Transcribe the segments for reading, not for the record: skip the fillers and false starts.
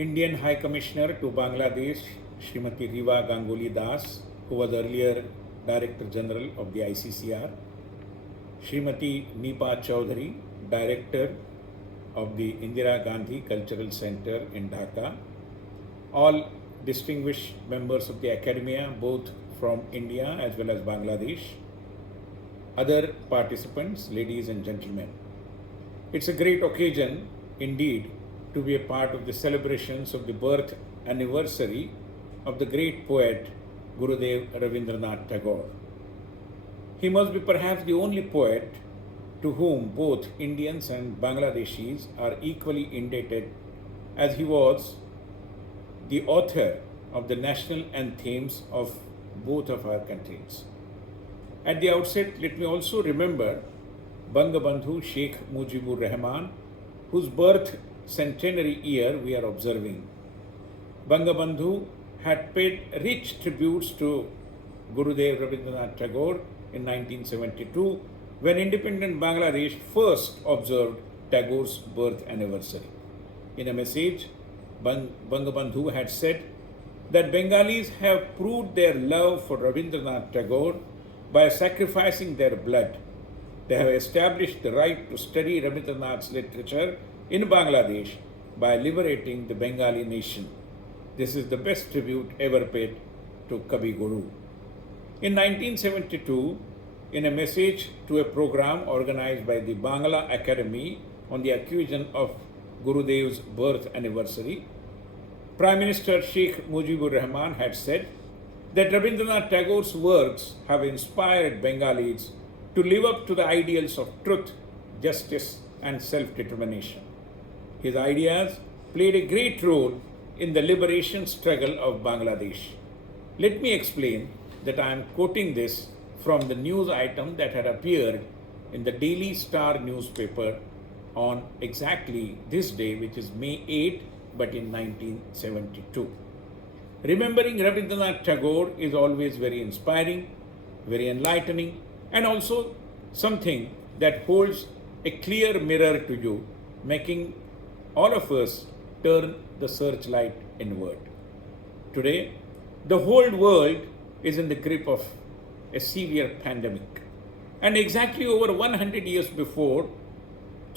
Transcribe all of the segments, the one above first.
Indian High Commissioner to Bangladesh, Srimati Riva Ganguly Das, who was earlier Director General of the ICCR, Srimati Nipa Chaudhary, Director of the Indira Gandhi Cultural Center in Dhaka, all distinguished members of the academia, both from India as well as Bangladesh, other participants, ladies and gentlemen. It's a great occasion indeed to be a part of the celebrations of the birth anniversary of the great poet Gurudev Rabindranath Tagore. He must be perhaps the only poet to whom both Indians and Bangladeshis are equally indebted, as he was the author of the national anthems of both of our countries. At the outset, let me also remember Bangabandhu Sheikh Mujibur Rahman, whose birth centenary year we are observing. Bangabandhu had paid rich tributes to Gurudev Rabindranath Tagore in 1972, when independent Bangladesh first observed Tagore's birth anniversary. In a message, Bangabandhu had said that Bengalis have proved their love for Rabindranath Tagore by sacrificing their blood. They have established the right to study Rabindranath's literature in Bangladesh by liberating the Bengali nation. This is the best tribute ever paid to Kavi Guru. In 1972, in a message to a program organized by the Bangla Academy on the occasion of Gurudev's birth anniversary, Prime Minister Sheikh Mujibur Rahman had said that Rabindranath Tagore's works have inspired Bengalis to live up to the ideals of truth, justice, and self-determination. His ideas played a great role in the liberation struggle of Bangladesh. Let me explain that I am quoting this from the news item that had appeared in the Daily Star newspaper on exactly this day, which is May 8, but in 1972. Remembering Rabindranath Tagore is always very inspiring, very enlightening, and also something that holds a clear mirror to you, making all of us turn the searchlight inward. Today, the whole world is in the grip of a severe pandemic. And exactly over 100 years before,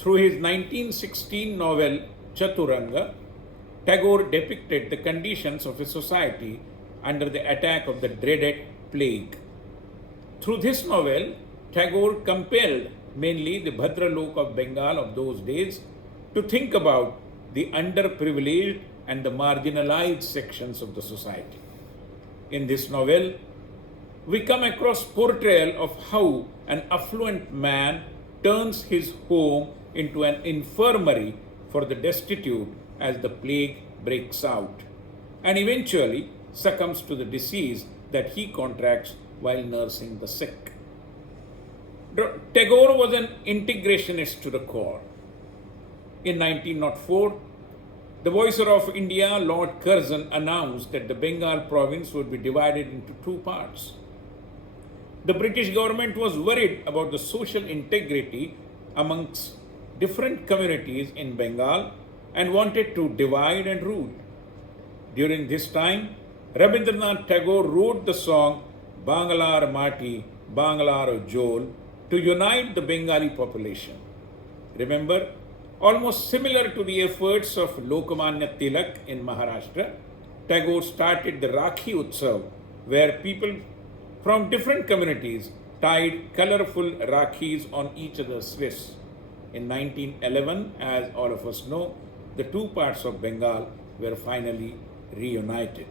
through his 1916 novel Chaturanga, Tagore depicted the conditions of a society under the attack of the dreaded plague. Through this novel, Tagore compelled mainly the Bhadralok of Bengal of those days to think about the underprivileged and the marginalized sections of the society. In this novel, we come across portrayal of how an affluent man turns his home into an infirmary for the destitute as the plague breaks out, and eventually succumbs to the disease that he contracts while nursing the sick. Tagore was an integrationist to the core. In 1904, the Viceroy of India, Lord Curzon, announced that the Bengal province would be divided into two parts. The British government was worried about the social integrity amongst different communities in Bengal and wanted to divide and rule. During this time, Rabindranath Tagore wrote the song Banglar Mati, Banglar Jol to unite the Bengali population. Remember, almost similar to the efforts of Lokmanya Tilak in Maharashtra, Tagore started the Rakhi Utsav, where people from different communities tied colorful Rakhis on each other's wrists. In 1911, as all of us know, the two parts of Bengal were finally reunited.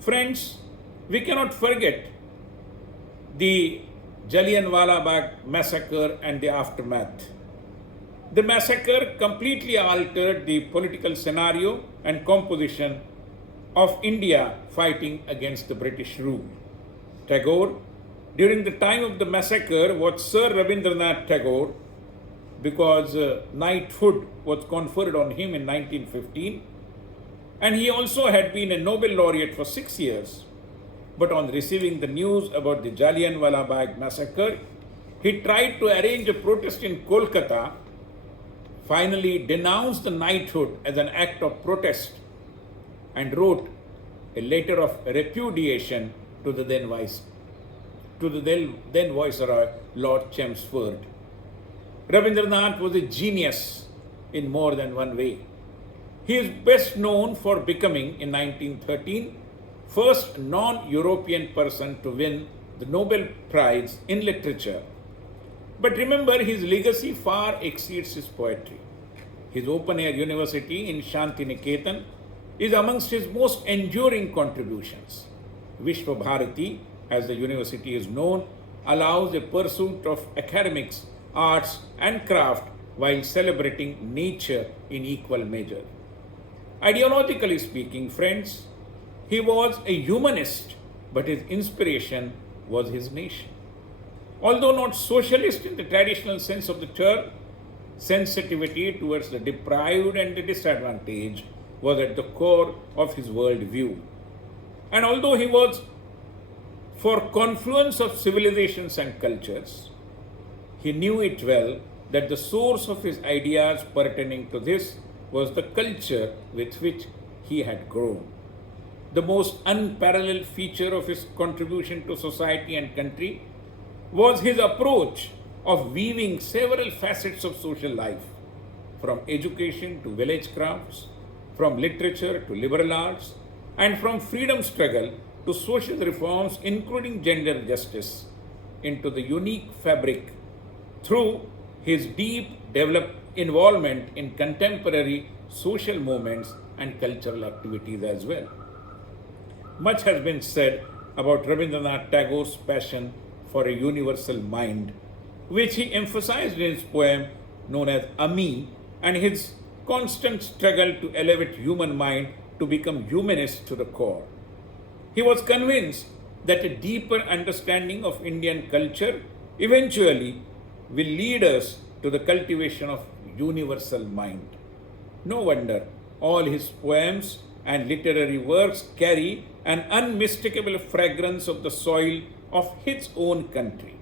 Friends, we cannot forget the Jallianwala Bagh massacre and the aftermath. The massacre completely altered the political scenario and composition of India fighting against the British rule. Tagore, during the time of the massacre, was Sir Rabindranath Tagore, because knighthood was conferred on him in 1915, and he also had been a Nobel laureate for 6 years. But on receiving the news about the Jallianwala Bagh massacre, he tried to arrange a protest in Kolkata, finally denounced the knighthood as an act of protest and wrote a letter of repudiation to the then Viceroy Lord Chelmsford. Rabindranath was a genius in more than one way. He is best known for becoming, in 1913, first non-European person to win the Nobel Prize in Literature. But remember, his legacy far exceeds his poetry. His open-air university in Shantiniketan is amongst his most enduring contributions. Vishwa Bharati, as the university is known, allows a pursuit of academics, arts and craft while celebrating nature in equal measure. Ideologically speaking, friends, he was a humanist, but his inspiration was his nation. Although not socialist in the traditional sense of the term, sensitivity towards the deprived and the disadvantaged was at the core of his worldview. And although he was for confluence of civilizations and cultures, he knew it well that the source of his ideas pertaining to this was the culture with which he had grown. The most unparalleled feature of his contribution to society and country was his approach of weaving several facets of social life, from education to village crafts, from literature to liberal arts, and from freedom struggle to social reforms, including gender justice, into the unique fabric through his deep developed involvement in contemporary social movements and cultural activities as well. Much has been said about Rabindranath Tagore's passion for a universal mind, which he emphasized in his poem known as Ami, and his constant struggle to elevate human mind to become humanist to the core. He was convinced that a deeper understanding of Indian culture eventually will lead us to the cultivation of universal mind. No wonder all his poems and literary works carry an unmistakable fragrance of the soil of his own country.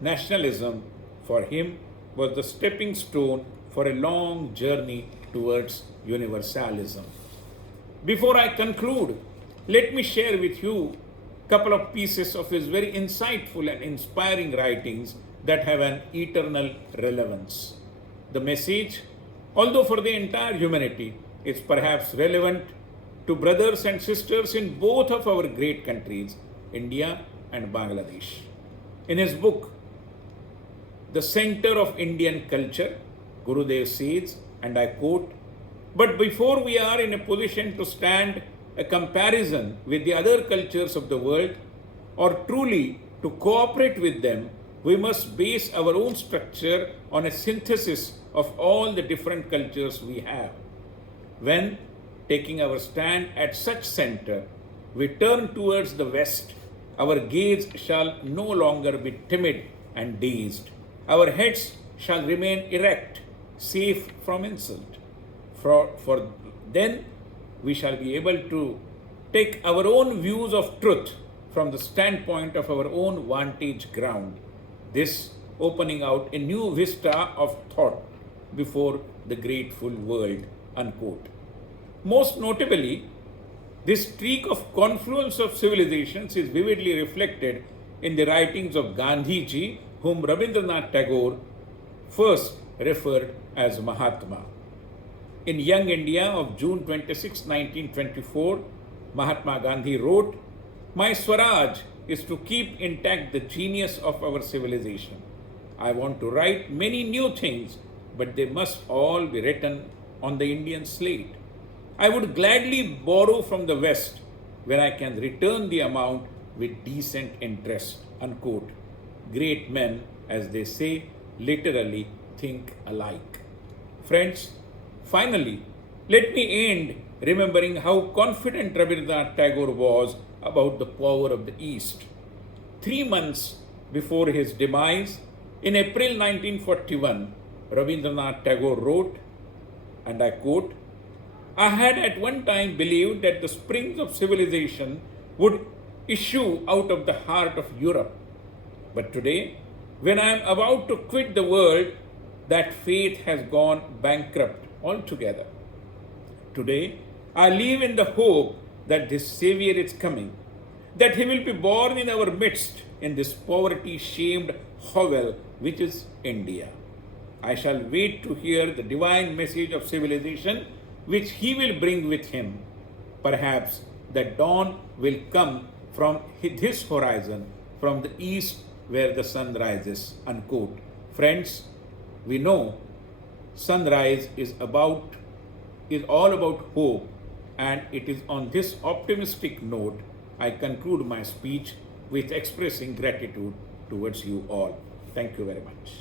Nationalism, for him, was the stepping stone for a long journey towards universalism. Before I conclude, let me share with you a couple of pieces of his very insightful and inspiring writings that have an eternal relevance. The message, although for the entire humanity, is perhaps relevant to brothers and sisters in both of our great countries, India and Bangladesh. In his book, The Center of Indian Culture, Gurudev says, and I quote, "But before we are in a position to stand a comparison with the other cultures of the world, or truly to cooperate with them, we must base our own structure on a synthesis of all the different cultures we have. When, taking our stand at such center, we turn towards the West, our gaze shall no longer be timid and dazed. Our heads shall remain erect, safe from insult. For then we shall be able to take our own views of truth from the standpoint of our own vantage ground, this opening out a new vista of thought before the grateful world." Unquote. Most notably, this streak of confluence of civilizations is vividly reflected in the writings of Gandhiji, whom Rabindranath Tagore first referred as Mahatma. In Young India of June 26, 1924, Mahatma Gandhi wrote, "My Swaraj is to keep intact the genius of our civilization. I want to write many new things, but they must all be written on the Indian slate. I would gladly borrow from the West when I can return the amount with decent interest." Unquote. Great men, as they say, literally think alike. Friends, finally, let me end remembering how confident Rabindranath Tagore was about the power of the East. 3 months before his demise, in April 1941, Rabindranath Tagore wrote, and I quote, "I had at one time believed that the springs of civilization would issue out of the heart of Europe. But today, when I am about to quit the world, that faith has gone bankrupt altogether. Today, I live in the hope that this Savior is coming, that he will be born in our midst in this poverty shamed hovel which is India. I shall wait to hear the divine message of civilization which he will bring with him. Perhaps the dawn will come from this horizon, from the east where the sun rises. Unquote. Friends, we know sunrise is all about hope, and it is on this optimistic note I conclude my speech with expressing gratitude towards you all. Thank you very much.